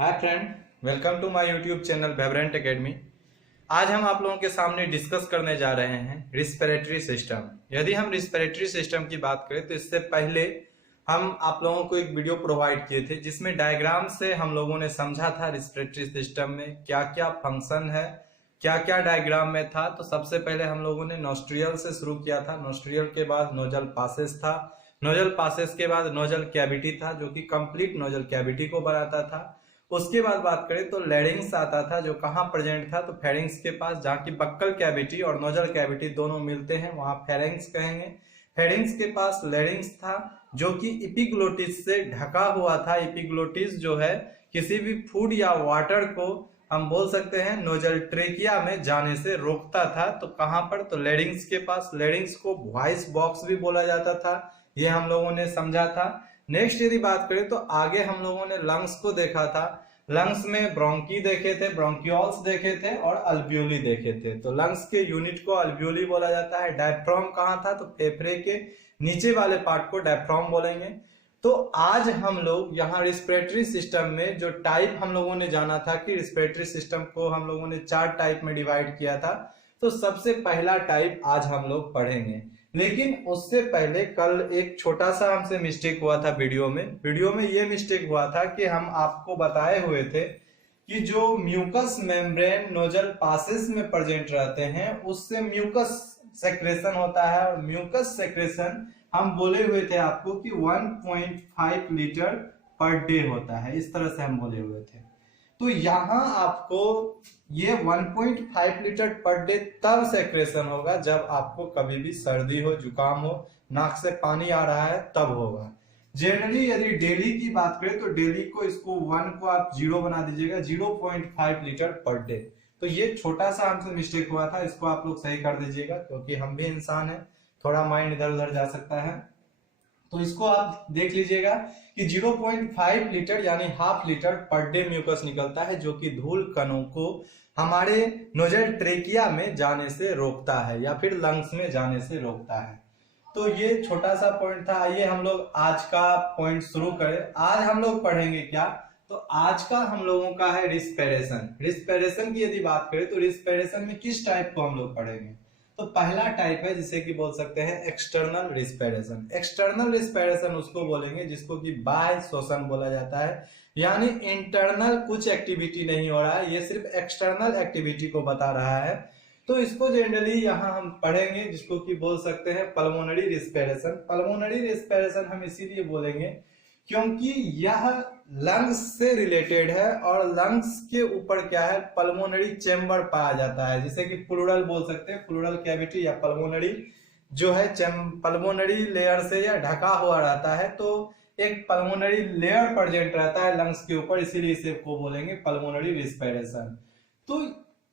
Hi friend, welcome to my YouTube channel vibrant academy. आज हम आप लोगों के सामने डिस्कस करने जा रहे हैं रिस्पिरेटरी सिस्टम। यदि हम रिस्पिरेटरी सिस्टम की बात करें तो इससे पहले हम आप लोगों को एक वीडियो प्रोवाइड किए थे जिसमें डायग्राम से हम लोगों ने समझा था रिस्पिरेटरी सिस्टम में क्या क्या फंक्शन है, क्या क्या डायग्राम में था। तो सबसे पहले हम लोगों ने नोस्ट्रियल से शुरू किया था। नोस्ट्रियल के बाद नोजल पासेस था। नोजल पासेस के बाद नोजल कैविटी था जो कि कंप्लीट नोजल कैविटी को बनाता था। उसके बाद बात करें तो लैरिंग्स आता था जो कहाँ प्रेजेंट था, तो फेरिंग्स के पास, जहाँ की बक्कल कैविटी और नोजल कैविटी दोनों मिलते हैं वहां फेरिंग्स कहेंगे। फेरिंग्स के पास लैरिंग्स था जो कि एपिग्लोटिस से ढका हुआ था। एपिग्लोटिस जो है किसी भी फूड या वाटर को हम बोल सकते हैं नोजल ट्रेकिया में जाने से रोकता था। तो कहां पर, तो लैरिंग्स के पास। लैरिंग्स को वॉइस बॉक्स भी बोला जाता था, ये हम लोगों ने समझा था। नेक्स्ट यदि बात करें तो आगे हम लोगों ने लंग्स को देखा था। लंग्स में ब्रोंकी देखे थे, ब्रोंकियोल्स देखे थे और अल्वियोली देखे थे। तो लंग्स के यूनिट को अल्वियोली बोला जाता है। डायफ्राम कहाँ था, तो फेफड़े के नीचे वाले पार्ट को डायफ्राम बोलेंगे। तो आज हम लोग यहाँ रिस्पिरेटरी सिस्टम में जो टाइप हम लोगों ने जाना था कि रिस्पिरेटरी सिस्टम को हम लोगों ने 4 टाइप में डिवाइड किया था, तो सबसे पहला टाइप आज हम लोग पढ़ेंगे। लेकिन उससे पहले कल एक छोटा सा हमसे मिस्टेक हुआ था वीडियो में ये मिस्टेक हुआ था कि हम आपको बताए हुए थे कि जो म्यूकस मेम्ब्रेन नोजल पासेस में प्रेजेंट रहते हैं उससे म्यूकस सेक्रेशन होता है। और म्यूकस सेक्रेशन हम बोले हुए थे आपको कि 1.5 लीटर पर डे होता है, इस तरह से हम बोले हुए थे। तो यहाँ आपको ये 1.5 लीटर पर डे तब सेक्रेशन होगा जब आपको कभी भी सर्दी हो, जुकाम हो, नाक से पानी आ रहा है, तब होगा। जनरली यदि डेली की बात करें तो डेली को इसको 1 को आप 0 बना दीजिएगा, 0.5 लीटर पर डे। तो ये छोटा सा हमसे मिस्टेक हुआ था, इसको आप लोग सही कर दीजिएगा क्योंकि हम भी इंसान हैं, थोड़ा माइंड इधर उधर जा सकता है। तो इसको आप देख लीजिएगा कि 0.5 लीटर यानी half litre per day mucus निकलता है जो कि धूल कणों को हमारे नोजल ट्रेकिया में जाने से रोकता है या फिर लंग्स में जाने से रोकता है। तो ये छोटा सा पॉइंट था। आइए हम लोग आज का पॉइंट शुरू करें। आज हम लोग पढ़ेंगे क्या, तो आज का हम लोगों का है रिस्पिरेशन। रिस्पिरेशन की यदि बात करें तो रिस्पिरेशन में किस टाइप को हम लोग पढ़ेंगे, तो पहला टाइप है जिसे कि बोल सकते हैं एक्सटर्नल रिस्पिरेशन। एक्सटर्नल रिस्पिरेशन उसको बोलेंगे जिसको कि बाह्य श्वसन बोला जाता है, यानी इंटरनल कुछ एक्टिविटी नहीं हो रहा है, ये सिर्फ एक्सटर्नल एक्टिविटी को बता रहा है। तो इसको जनरली यहाँ हम पढ़ेंगे जिसको कि बोल सकते हैं पल्मोनरी रिस्पिरेशन। पल्मोनरी रिस्पिरेशन हम इसीलिए बोलेंगे क्योंकि यह लंग्स से रिलेटेड है और लंग्स के ऊपर क्या है, पल्मोनरी चेम्बर पाया जाता है, जिसे कि प्लूरल बोल सकते हैं, प्लूरल कैविटी या पल्मोनरी जो है पल्मोनरी लेयर से या ढका हुआ रहता है। तो एक पल्मोनरी लेयर प्रेजेंट रहता है लंग्स के ऊपर, इसीलिए इसे को बोलेंगे पल्मोनरी रिस्पिरेशन। तो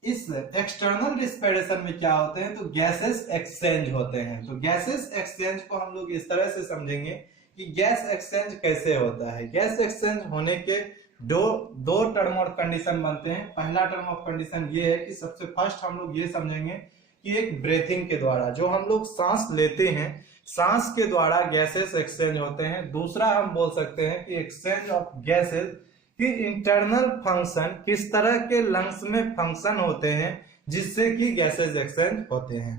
इस एक्सटर्नल रिस्पिरेशन में क्या होते हैं, तो गैसेस एक्सचेंज होते हैं। तो गैसेस एक्सचेंज को हम लोग इस तरह से समझेंगे कि गैस एक्सचेंज कैसे होता है। गैस एक्सचेंज होने के दो टर्म और कंडीशन बनते हैं। पहला टर्म ऑफ कंडीशन ये है कि सबसे फर्स्ट हम लोग ये समझेंगे कि एक ब्रीथिंग के द्वारा जो हम लोग सांस लेते हैं, सांस के द्वारा गैसेस एक्सचेंज होते हैं। दूसरा हम बोल सकते हैं कि एक्सचेंज ऑफ गैसेस की इंटरनल फंक्शन, किस तरह के लंग्स में फंक्शन होते हैं जिससे कि गैसेस एक्सचेंज होते हैं।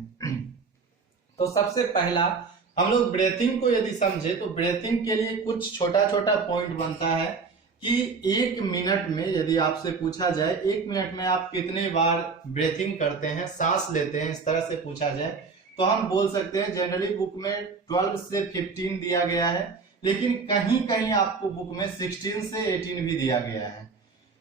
तो सबसे पहला हम लोग ब्रीथिंग को यदि समझे तो ब्रीथिंग के लिए कुछ छोटा छोटा पॉइंट बनता है कि 1 मिनट में यदि आपसे पूछा जाए 1 मिनट में आप कितने बार ब्रीथिंग करते हैं, सांस लेते हैं, इस तरह से पूछा जाए तो हम बोल सकते हैं जनरली बुक में 12 से 15 दिया गया है, लेकिन कहीं कहीं आपको बुक में 16 से 18 भी दिया गया है।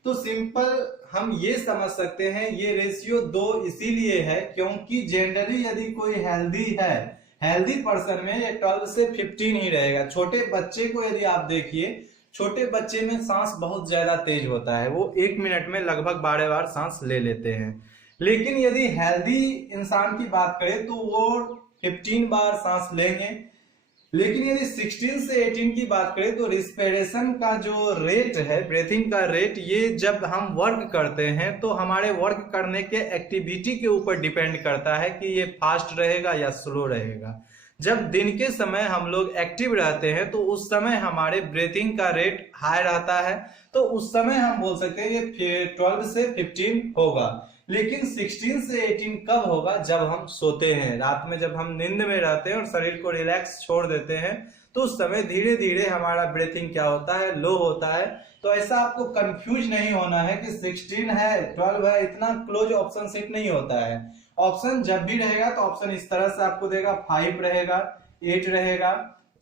तो सिंपल हम ये समझ सकते हैं ये रेशियो 2 इसीलिए है क्योंकि जनरली यदि कोई हेल्दी पर्सन में ये 12 से 15 ही रहेगा। छोटे बच्चे को यदि आप देखिए, छोटे बच्चे में सांस बहुत ज्यादा तेज होता है, वो 1 मिनट में लगभग 12 बार सांस ले लेते हैं। लेकिन यदि हेल्दी इंसान की बात करें तो वो 15 बार सांस लेंगे। लेकिन यदि 16 से 18 की बात करें तो रिस्पिरेशन का जो रेट है, ब्रीथिंग का रेट, ये जब हम वर्क करते हैं तो हमारे वर्क करने के एक्टिविटी के ऊपर डिपेंड करता है कि ये फास्ट रहेगा या स्लो रहेगा। जब दिन के समय हम लोग एक्टिव रहते हैं तो उस समय हमारे ब्रीथिंग का रेट हाई रहता है, तो उस समय हम बोल सकते हैं ये 12 से 15 होगा। लेकिन 16 से 18 कब होगा? जब हम सोते हैं, रात में जब हम नींद में रहते हैं और शरीर को रिलैक्स छोड़ देते हैं, तो उस समय धीरे धीरे हमारा ब्रीथिंग क्या होता है? लो होता है। तो ऐसा आपको कंफ्यूज नहीं होना है कि 16 है 12 है, इतना क्लोज ऑप्शन सेट नहीं होता है। ऑप्शन जब भी रहेगा तो ऑप्शन इस तरह से आपको देगा, 5 रहेगा, 8 रहेगा,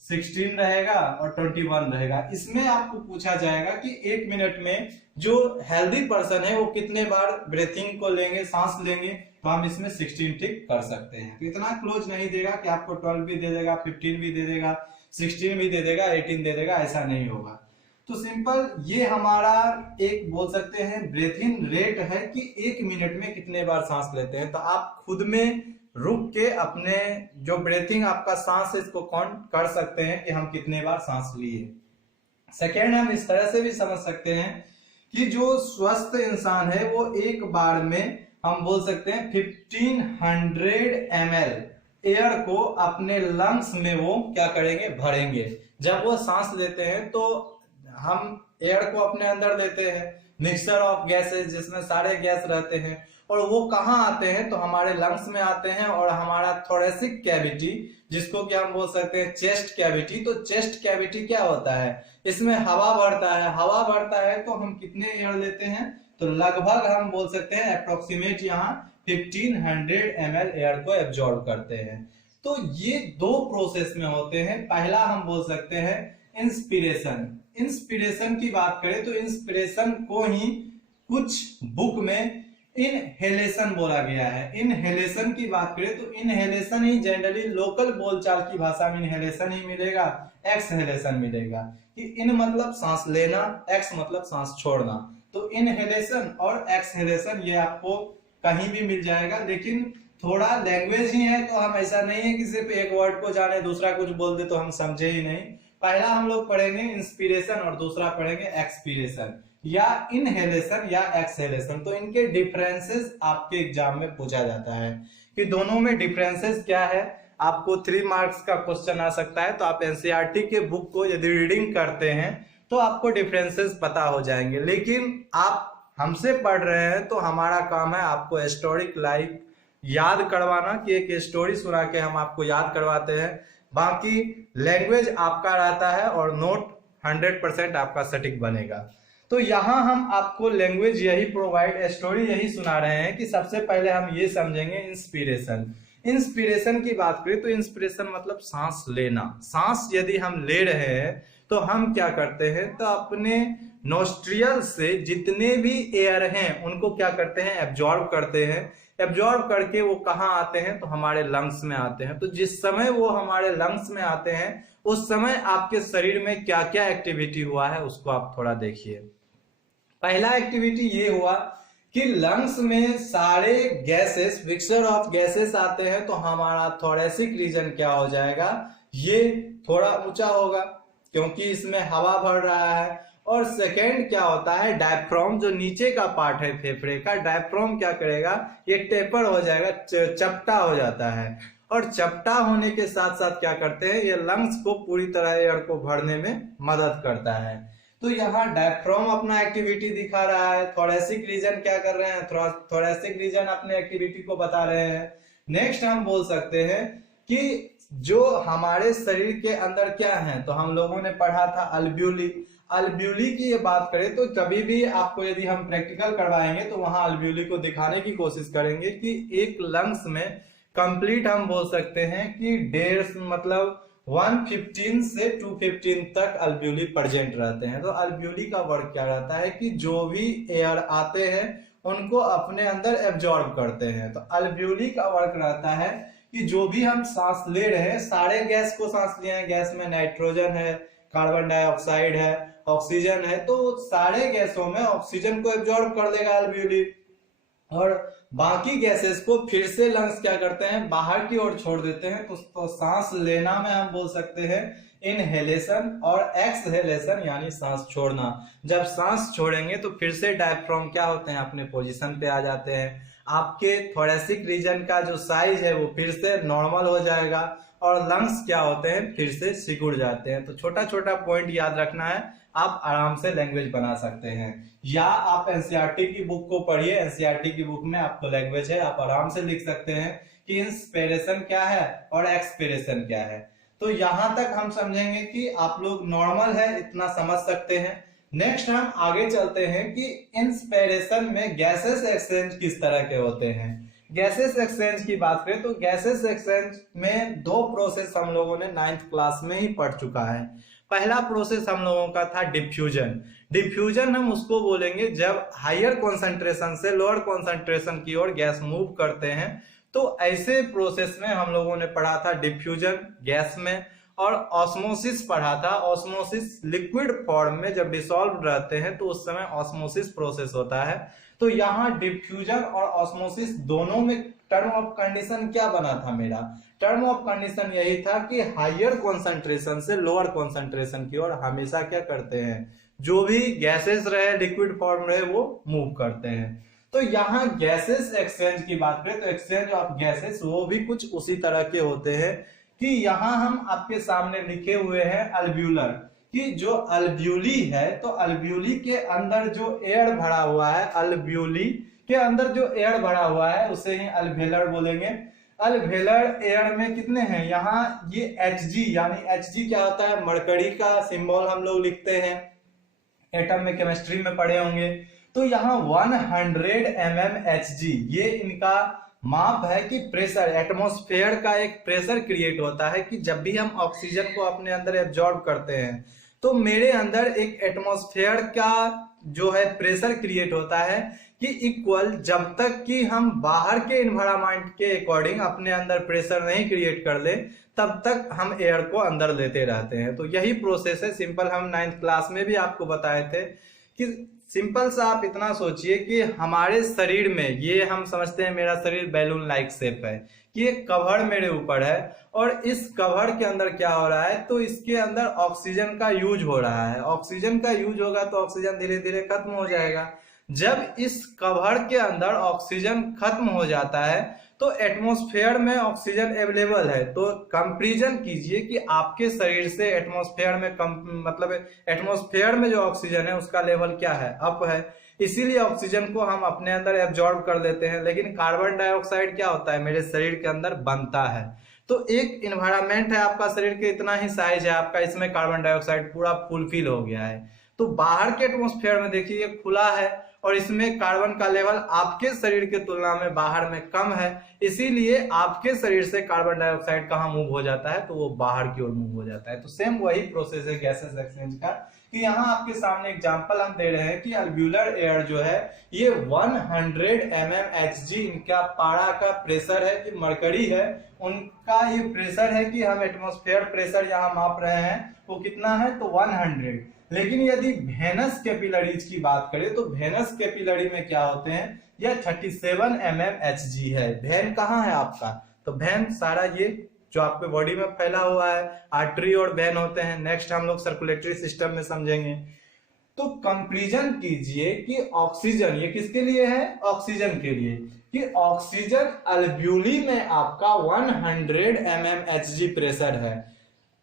16 रहेगा और 21 रहेगा। इसमें आपको पूछा जाएगा कि 1 मिनट में जो हेल्दी पर्सन है वो कितने बार ब्रीथिंग को लेंगे, सांस लेंगे, तो हम इसमें 16 टिक कर सकते हैं। तो इतना क्लोज नहीं देगा कि आपको 12 भी दे देगा, 15 भी दे देगा, 16 भी दे देगा, 18 दे देगा, ऐसा नहीं होगा। तो सिंपल ये हमारा एक बोल सकते हैं ब्रीथिंग रेट है कि 1 मिनट में कितने बार सांस लेते हैं। तो आप खुद में रुक के अपने जो ब्रीथिंग आपका सांस है इसको काउंट कर सकते हैं कि हम कितने बार सांस लिए। सेकेंड, हम इस तरह से भी समझ सकते हैं कि जो स्वस्थ इंसान है वो एक बार में हम बोल सकते हैं 1500 ml एयर को अपने लंग्स में वो क्या करेंगे? भरेंगे। जब वो सांस लेते हैं तो हम एयर को अपने अंदर लेते हैं, मिक्सचर ऑफ गैसेस जिसमें सारे गैस रहते हैं, और वो कहाँ आते हैं? तो हमारे लंग्स में आते हैं और हमारा थोरेसिक कैविटी, जिसको कि हम बोल सकते हैं चेस्ट कैविटी। तो चेस्ट कैविटी क्या होता है? इसमें हवा भरता है। हवा भरता है तो हम कितने एयर लेते हैं? तो लगभग हम बोल सकते हैं अप्रोक्सीमेट यहाँ 1500 ml एयर को एब्जॉर्ब करते हैं। तो ये 2 प्रोसेस में होते हैं। पहला हम बोल सकते हैं इंस्पिरेशन। इंस्पिरेशन की बात करें तो इंस्पिरेशन को ही कुछ बुक में इनहेलेशन बोला गया है। इनहेलेशन की बात करें तो इनहेलेशन ही जनरली लोकल बोलचाल की भाषा में इनहेलेशन ही मिलेगा, एक्सहेलेशन मिलेगा। कि इन मतलब सांस लेना, एक्स मतलब सांस छोड़ना। तो इनहेलेशन और एक्सहेलेशन ये आपको कहीं भी मिल जाएगा, लेकिन थोड़ा लैंग्वेज ही है तो हम ऐसा नहीं है कि सिर्फ एक वर्ड को जाने दूसरा कुछ बोल दे तो हम समझे ही नहीं। पहला हम लोग पढ़ेंगे इंस्पिरेशन और दूसरा पढ़ेंगे एक्सपीरेशन, या इनहेलेशन या एक्सहेलेशन। तो इनके डिफरेंसेस आपके एग्जाम में पूछा जाता है कि दोनों में डिफरेंसेस क्या है। आपको 3 मार्क्स का क्वेश्चन आ सकता है, तो आप एनसीईआरटी के बुक को यदि रीडिंग करते हैं तो आपको डिफरेंसेस पता हो जाएंगे। लेकिन आप हमसे पढ़ रहे हैं तो हमारा काम है आपको हिस्टोरिक लाइक याद करवाना, कि एक स्टोरी सुना के हम आपको याद करवाते हैं। बाकी लैंग्वेज आपका रहता है और नोट 100% आपका सटीक बनेगा। तो यहाँ हम आपको लैंग्वेज यही प्रोवाइड, स्टोरी यही सुना रहे हैं कि सबसे पहले हम ये समझेंगे इंस्पिरेशन। इंस्पिरेशन की बात करें तो इंस्पिरेशन मतलब सांस लेना। सांस यदि हम ले रहे हैं तो हम क्या करते हैं? तो अपने नोस्ट्रियल से जितने भी एयर हैं उनको क्या करते हैं? एब्जॉर्ब करते हैं। एब्जॉर्ब करके वो कहाँ आते हैं? तो हमारे लंग्स में आते हैं। तो जिस समय वो हमारे लंग्स में आते हैं उस समय आपके शरीर में क्या क्या एक्टिविटी हुआ है उसको आप थोड़ा देखिए। पहला एक्टिविटी ये हुआ कि लंग्स में सारे गैसेस, मिक्सचर ऑफ गैसेस आते हैं, तो हमारा थोरेसिक रीजन क्या हो जाएगा? ये थोड़ा ऊंचा होगा क्योंकि इसमें हवा भर रहा है। और सेकेंड क्या होता है? डायफ्राम, जो नीचे का पार्ट है फेफड़े का, डायफ्राम क्या करेगा? ये टेपर हो जाएगा, चपटा हो जाता है। और चपटा होने के साथ साथ क्या करते हैं? ये लंग्स को पूरी तरह एयर को भरने में मदद करता है। तो यहाँ डायफ्राम अपना एक्टिविटी दिखा रहा है। थोरेसिक रीजन क्या कर रहे हैं? थोरेसिक रीजन अपने एक्टिविटी को बता रहे हैं। नेक्स्ट हम बोल सकते हैं कि जो हमारे शरीर के अंदर क्या है, तो हम लोगों ने पढ़ा था अल्ब्यूली। अल्ब्यूली की ये बात करें तो कभी भी आपको यदि हम प्रैक्टिकल करवाएंगे तो वहां अल्ब्यूली को दिखाने की कोशिश करेंगे कि एक लंग्स में कंप्लीट हम बोल सकते हैं कि 1.5 मतलब 115 से 215 तक अल्ब्यूली प्रेजेंट रहते हैं। तो अल्ब्यूली का वर्क क्या रहता है कि जो भी एयर आते हैं उनको अपने अंदर एब्जॉर्ब करते हैं। तो अल्ब्यूली का वर्क रहता है कि जो भी हम सांस ले रहे हैं, सारे गैस को सांस लिए हैं, गैस में नाइट्रोजन है, कार्बन डाइऑक्साइड है, ऑक्सीजन है, तो सारे गैसों में ऑक्सीजन को एब्जॉर्ब कर लेगा अल्ब्यूली, और बाकी गैसेस को फिर से लंग्स क्या करते हैं? बाहर की ओर छोड़ देते हैं। तो सांस लेना में हम बोल सकते हैं इनहेलेशन, और एक्सहेलेशन यानी सांस छोड़ना। जब सांस छोड़ेंगे तो फिर से डायफ्राम क्या होते हैं? अपने पोजीशन पे आ जाते हैं। आपके थोरेसिक रीजन का जो साइज है वो फिर से नॉर्मल हो जाएगा, और लंग्स क्या होते हैं, फिर से सिकुड़ जाते हैं। तो छोटा छोटा पॉइंट याद रखना है, आप आराम से लैंग्वेज बना सकते हैं। या आप एनसीईआरटी की बुक को पढ़िए, एनसीईआरटी की बुक में आपको लैंग्वेज है, आप आराम से लिख सकते हैं कि इंस्पिरेशन क्या है और एक्सपिरेशन क्या है। तो यहां तक हम समझेंगे कि आप लोग नॉर्मल है, इतना समझ सकते हैं। नेक्स्ट हम आगे चलते हैं कि इंस्पिरेशन में गैसेस एक्सचेंज किस तरह के होते हैं। गैसेस एक्सचेंज की बात करें तो गैसेस एक्सचेंज में दो प्रोसेस हम लोगों ने 9th क्लास में ही पढ़ चुका है। पहला प्रोसेस हम लोगों का था डिफ्यूजन। डिफ्यूजन हम उसको बोलेंगे जब हायर कॉन्सेंट्रेशन से लोअर कॉन्सेंट्रेशन की ओर गैस मूव करते हैं। तो ऐसे प्रोसेस में हम लोगों ने पढ़ा था डिफ्यूजन गैस में, और ऑस्मोसिस पढ़ा था। ऑस्मोसिस लिक्विड फॉर्म में जब डिसॉल्व रहते हैं तो उस समय ऑस्मोसिस प्रोसेस होता है। तो यहाँ डिफ्यूजन और ऑस्मोसिस दोनों में टर्म ऑफ कंडीशन क्या बना था मेरा? टर्म ऑफ कंडीशन यही था कि हायर कॉन्सेंट्रेशन से लोअर कॉन्सेंट्रेशन की ओर हमेशा क्या करते हैं, जो भी गैसेस रहे लिक्विड फॉर्म रहे वो मूव करते हैं। तो यहाँ गैसेस एक्सचेंज की बात करें तो एक्सचेंज ऑफ गैसेस वो भी कुछ उसी तरह के होते हैं कि यहाँ हम आपके सामने लिखे हुए हैं अल्व्यूलर, कि जो अल्व्यूली है तो अल्व्यूली के अंदर जो एयर भरा हुआ है, अल्व्यूली के अंदर जो एयर भरा हुआ है उसे ही अल्वेलर बोलेंगे। अल्वेलर एयर में कितने हैं, यहाँ ये Hg, यानी Hg क्या होता है, मरकरी का सिंबल हम लोग लिखते हैं, एटम में केमिस्ट्री में पढ़े होंगे। तो यहाँ 100 mm Hg ये इनका माप है कि प्रेशर, एटमॉस्फेयर का एक प्रेशर क्रिएट होता है कि जब भी हम ऑक्सीजन को अपने अंदर एब्जॉर्ब करते हैं तो मेरे अंदर एक एटमॉस्फेयर का जो है प्रेशर क्रिएट होता है कि इक्वल, जब तक कि हम बाहर के एनवायरनमेंट के अकॉर्डिंग अपने अंदर प्रेशर नहीं क्रिएट कर ले तब तक हम एयर को अंदर लेते रहते हैं। तो यही प्रोसेस है, सिंपल हम 9th क्लास में भी आपको बताए थे कि सिंपल सा आप इतना सोचिए कि हमारे शरीर में, ये हम समझते हैं मेरा शरीर बैलून लाइक शेप है, कि एक कवर मेरे ऊपर है और इस कवर के अंदर क्या हो रहा है, तो इसके अंदर ऑक्सीजन का यूज हो रहा है। ऑक्सीजन का यूज होगा तो ऑक्सीजन धीरे धीरे खत्म हो जाएगा। जब इस कवर के अंदर ऑक्सीजन खत्म हो जाता है तो एटमॉस्फेयर में ऑक्सीजन अवेलेबल है। तो कंपैरिजन कीजिए कि आपके शरीर से एटमॉस्फेयर में मतलब एटमॉस्फेयर में जो ऑक्सीजन है उसका लेवल क्या है, अप है, इसीलिए ऑक्सीजन को हम अपने अंदर एब्जॉर्ब कर लेते हैं। लेकिन कार्बन डाइऑक्साइड क्या होता है, मेरे शरीर के अंदर बनता है। तो एक इन्वायरमेंट है, आपका शरीर के इतना ही साइज है आपका, इसमें कार्बन डाइऑक्साइड पूरा फुलफिल हो गया है। तो बाहर के एटमॉस्फेयर में देखिए ये खुला है और इसमें कार्बन का लेवल आपके शरीर के तुलना में बाहर में कम है, इसीलिए आपके शरीर से कार्बन डाइऑक्साइड कहाँ मूव हो जाता है, तो वो बाहर की ओर मूव हो जाता है। तो सेम वही प्रोसेस है गैसेस एक्सचेंज का, कि यहाँ आपके सामने एग्जांपल हम दे रहे हैं कि अल्व्यूलर एयर जो है ये 100 mm Hg इनका पारा का प्रेशर है, कि मरकरी है उनका ये प्रेशर है, कि हम एटमॉस्फेयर प्रेशर यहाँ माप रहे हैं वो कितना है, तो 100। लेकिन यदि वेनस कैपिलरीज की बात करें तो वेनस कैपिलरी में क्या होते हैं, यह 37 mm Hg है। वेन कहाँ है आपका, तो वेन सारा ये जो आपके बॉडी में फैला हुआ है, आर्टरी और वेन होते हैं। नेक्स्ट हम लोग सर्कुलेटरी सिस्टम में समझेंगे। तो कंपैरिजन कीजिए कि ऑक्सीजन ये किसके लिए है, ऑक्सीजन के लिए, कि ऑक्सीजन अल्व्यूली में आपका 100 mm Hg प्रेशर है।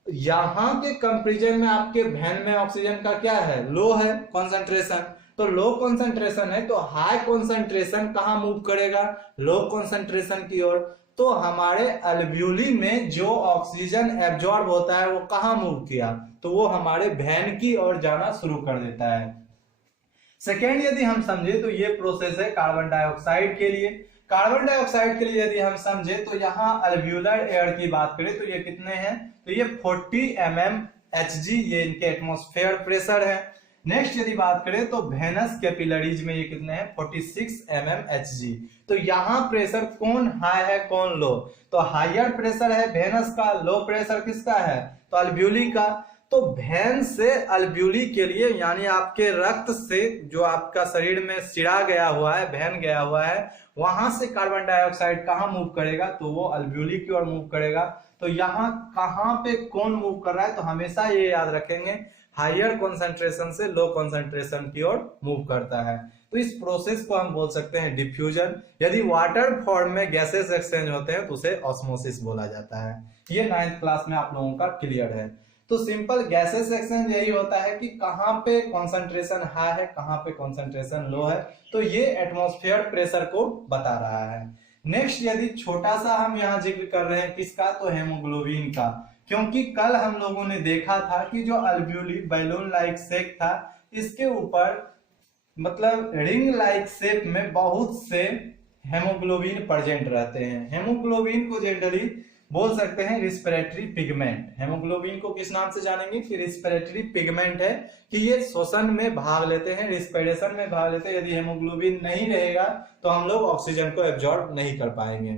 यहाँ के कंपैरिजन में आपके वेन में ऑक्सीजन का क्या है, लो है कॉन्सेंट्रेशन। तो लो कॉन्सेंट्रेशन है तो हाई कॉन्सेंट्रेशन कहाँ मूव करेगा, लो कॉन्सेंट्रेशन की ओर। तो हमारे अल्व्यूली में जो ऑक्सीजन एब्जॉर्ब होता है वो कहाँ मूव किया, तो वो हमारे वेन की ओर जाना शुरू कर देता है। सेकेंड यदि हम समझे तो ये प्रोसेस है कार्बन डाइऑक्साइड के लिए। कार्बन डाइऑक्साइड के लिए यदि हम समझे तो यहाँ अल्व्यूलर एयर की बात करें तो ये कितने हैं, तो ये 40 mm Hg ये इनके एटमॉस्फेयर प्रेशर है। नेक्स्ट यदि बात करें तो वेनस कैपिलरीज में ये कितने हैं, 46 mm Hg। तो यहाँ प्रेशर कौन हाई है कौन लो, तो हायर प्रेशर है वेनस का, लो प्रेशर किसका है, तो अल्व्यूली का। तो वेन से अल्व्यूली के लिए यानी आपके रक्त से जो आपका शरीर में सिरा गया हुआ है, वेन गया हुआ है, वहां से कार्बन डाइऑक्साइड कहाँ मूव करेगा, तो वो अल्व्यूली की ओर मूव करेगा। तो यहाँ कहाँ पे कौन मूव कर रहा है, तो हमेशा ये याद रखेंगे हायर कॉन्सेंट्रेशन से लो कॉन्सेंट्रेशन की ओर मूव करता है। तो इस प्रोसेस को हम बोल सकते हैं डिफ्यूजन। यदि वाटर फॉर्म में गैसेस एक्सचेंज होते हैं तो उसे ऑस्मोसिस बोला जाता है। ये 9th क्लास में आप लोगों का क्लियर है। तो सिंपल गैसेस एक्सचेंज यही होता है कि कहां पे कॉन्सेंट्रेशन हाई है, कहां पे कॉन्सेंट्रेशन लो है, तो ये एटमॉस्फेयर प्रेशर को बता रहा है। नेक्स्ट यदि छोटा सा हम यहाँ जिक्र कर रहे हैं किसका, तो हेमोग्लोबिन का, क्योंकि कल हम लोगों ने देखा था कि जो अल्व्यूली बैलून लाइक शेप था, इसके ऊपर मतलब रिंग लाइक शेप में बहुत से हेमोग्लोबिन प्रेजेंट रहते हैं। हेमोग्लोबिन को जनरली बोल सकते हैं रिस्पिरेटरी पिगमेंट। हेमोग्लोबिन को किस नाम से जानेंगे कि रिस्पिरेटरी पिगमेंट है, कि ये श्वसन में भाग लेते हैं, रिस्पिरेशन में भाग लेते हैं। यदि हेमोग्लोबिन नहीं रहेगा तो हम लोग ऑक्सीजन को एब्जॉर्ब नहीं कर पाएंगे।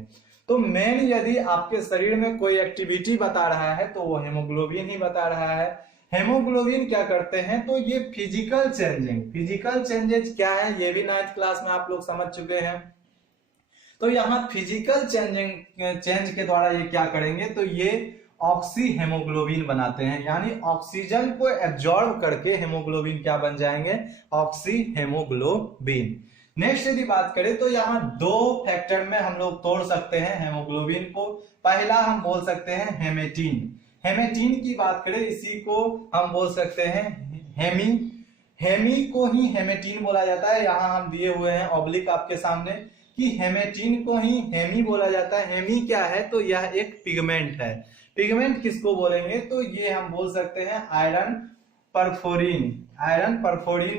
तो मेन यदि आपके शरीर में कोई एक्टिविटी बता रहा है तो वो हेमोग्लोबिन ही बता रहा है। हेमोग्लोबिन क्या करते हैं, तो ये फिजिकल चेंजेज क्या है ये भी 9th क्लास में आप लोग समझ चुके हैं। तो यहाँ फिजिकल चेंज के द्वारा ये क्या करेंगे, तो ये ऑक्सी हेमोग्लोबिन बनाते हैं, यानी ऑक्सीजन को एब्जॉर्ब करके हेमोग्लोबिन क्या बन जाएंगे, ऑक्सी हेमोग्लोबिन। नेक्स्ट यदि बात करें तो यहाँ 2 फैक्टर में हम लोग तोड़ सकते हैं हेमोग्लोबिन को। पहला हम बोल सकते हैं हेमेटीन की बात करें, इसी को हम बोल सकते हैं हेमी को ही हेमेटीन बोला जाता है। यहाँ हम दिए हुए हैं ऑब्लिक आपके सामने कि हेमेटीन को ही हेमी बोला जाता है। हेमी क्या है, तो यह एक पिगमेंट है। पिगमेंट किसको बोलेंगे, तो ये हम बोल सकते हैं आयरन परफोरिन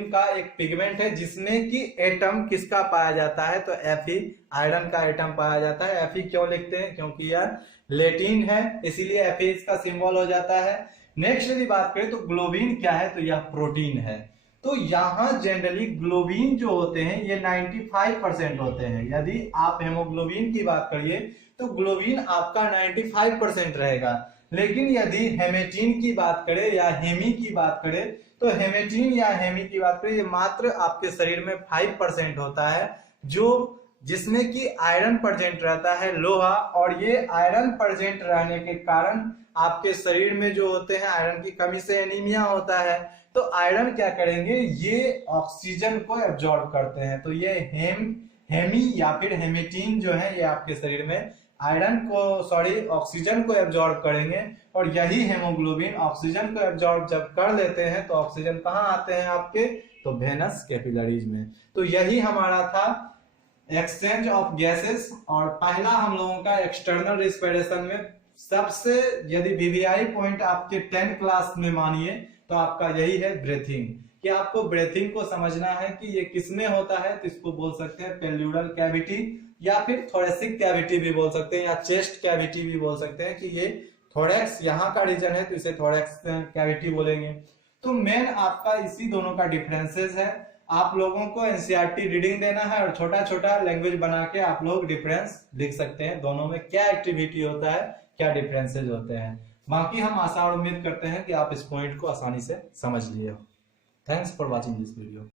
का एक पिगमेंट है, जिसमें कि एटम किसका पाया जाता है, तो Fe आयरन का एटम पाया जाता है। Fe क्यों लिखते हैं, क्योंकि यह लेटिन है, इसीलिए Fe इसका सिंबल हो जाता है। नेक्स्ट यदि बात करें तो ग्लोबिन क्या है, तो यह प्रोटीन है। तो यहाँ जनरली ग्लोबिन जो होते हैं ये 95% होते हैं। यदि आप हेमोग्लोबिन की बात करिए तो ग्लोबिन आपका 95% रहेगा, लेकिन यदि हेमेटीन की बात करें या हेमी की बात करें तो हेमेटीन या हेमी की बात करें ये मात्र आपके शरीर में 5% होता है, जो जिसमें कि आयरन प्रेजेंट रहता है, लोहा। और ये आयरन प्रेजेंट रहने के कारण आपके शरीर में जो होते हैं आयरन की कमी से एनीमिया होता है। तो आयरन क्या करेंगे, ये ऑक्सीजन को एब्जॉर्ब करते हैं। तो ये हेमी या फिर हेमेटीन जो है ये आपके शरीर में ऑक्सीजन को एब्जॉर्ब करेंगे। और यही हेमोग्लोबिन ऑक्सीजन को एब्जॉर्ब जब कर लेते हैं तो ऑक्सीजन कहाँ आते हैं आपके, तो वेनस कैपिलरीज में। तो यही हमारा था एक्सचेंज ऑफ गैसेस। और पहला हम लोगों का एक्सटर्नल रिस्पिरेशन में सबसे यदि वीवीआई पॉइंट आपके 10th क्लास में मानिए तो आपका यही है ब्रेथिंग, कि आपको ब्रेथिंग को समझना है कि ये किसमें होता है। तो इसको बोल सकते हैं प्लेड्यूरल कैविटी या फिर थोरेसिक कैविटी भी बोल सकते हैं, या चेस्ट कैविटी भी बोल सकते हैं, कि ये थोरेक्स यहाँ का रीजन है तो इसे थोरेक्स कैविटी बोलेंगे। तो मेन आपका इसी दोनों का डिफरेंसेस है। आप लोगों को एनसीईआरटी रीडिंग देना है और छोटा छोटा लैंग्वेज बना के आप लोग डिफरेंस लिख सकते हैं, दोनों में क्या एक्टिविटी होता है, क्या डिफरेंसेस होते हैं। बाकी हम आशा और उम्मीद करते हैं कि आप इस पॉइंट को आसानी से समझ लिए हो। Thanks for watching this video.